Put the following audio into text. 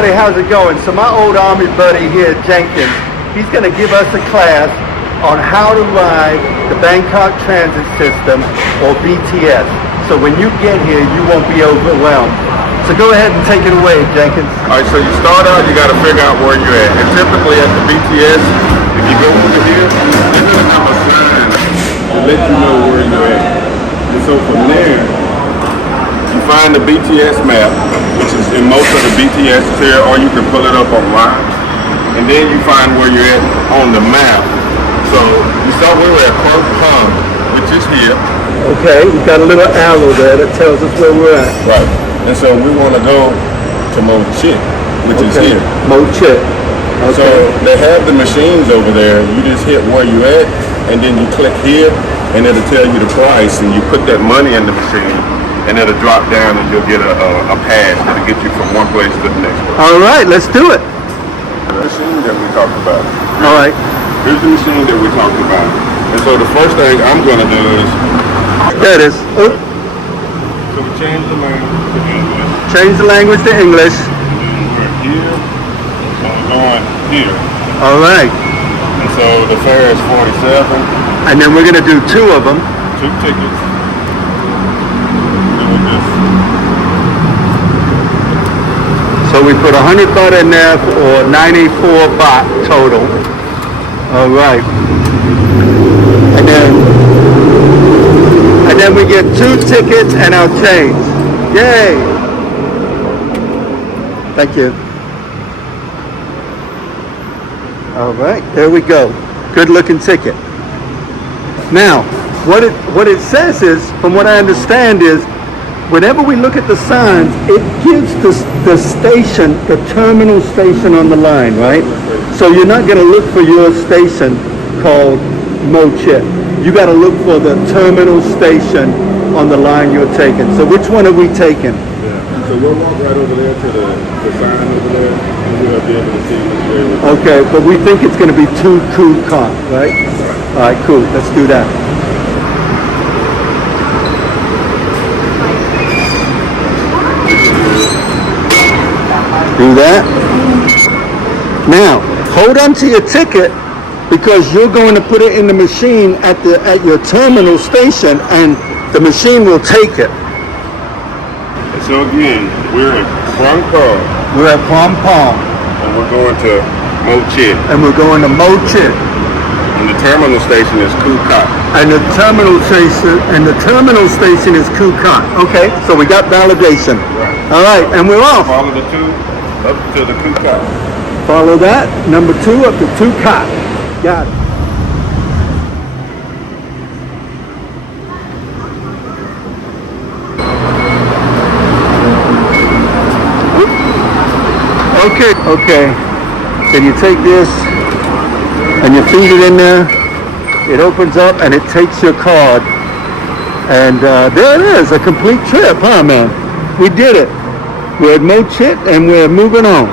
everybody, how's it going? So my old Army buddy here, Jenkins, he's going to give us a class on how to ride the Bangkok Transit System, or BTS. So when you get here, you won't be overwhelmed. So go ahead and take it away, Jenkins. All right, so you start out, you got to figure out where you're at. And typically at the BTS, if you go over here, they're going to have a sign to let you know where you're at. And so from there, you find the BTS map, which is in most of the BTS here, or you can pull it up online. And then you find where you're at on the map. So you saw we were at Koh Pong, which is here. Okay, we've got a little arrow there that tells us where we're at. Right. And so we want to go to Mo Chit, which is here. Mo Chit. Okay. So they have the machines over there. You just hit where you at, and then you click here, and it'll tell you the price, and you put that money in the machine, and it'll drop down, and you'll get a pass that'll get you from one place to the next place. All right, let's do it. The machine that we talked about. All right. Here's the machine that we talked about. And so the first thing I'm going to do is... There it is. Oh. So we change the language to English. Change the language to English. We're here, so we're going here. All right. And so the fare is 47. And then we're going to do two of them. 2 tickets. Then we just... So we put 100 baht in there, or 94 baht total. All right. And then we get 2 tickets and our change. Yay! Thank you. All right, there we go. Good looking ticket. Now, what it says is, from what I understand is, whenever we look at the signs, it gives the station, the terminal station on the line, right? So you're not going to look for your station called Mo Chit. You got to look for the terminal station on the line you're taking. So which one are we taking? Yeah. So we'll walk right over there to the sign over there, and we'll be able to see where we're Okay, but we think it's going to be 2 Khu Kat, right? All right, cool. Let's do that. Do that. Now, hold on to your ticket, because you're going to put it in the machine at your terminal station, and the machine will take it. And so again, we're in Bangkok. We're at Phnom Penh. And we're going to Mo Chit. And we're going to Mo Chit. And the terminal station is Khu Kat. And the terminal station is Khu Kat. Okay, so we got validation. Right. All right, and we're off. Follow the 2 up to the Khu Kat. Follow that. Number 2 up to Khu Kat. Got it. Okay. Then you take this and you feed it in there. It opens up and it takes your card. And there it is, a complete trip, huh, man? We did it. We're at Mo Chit and we're moving on.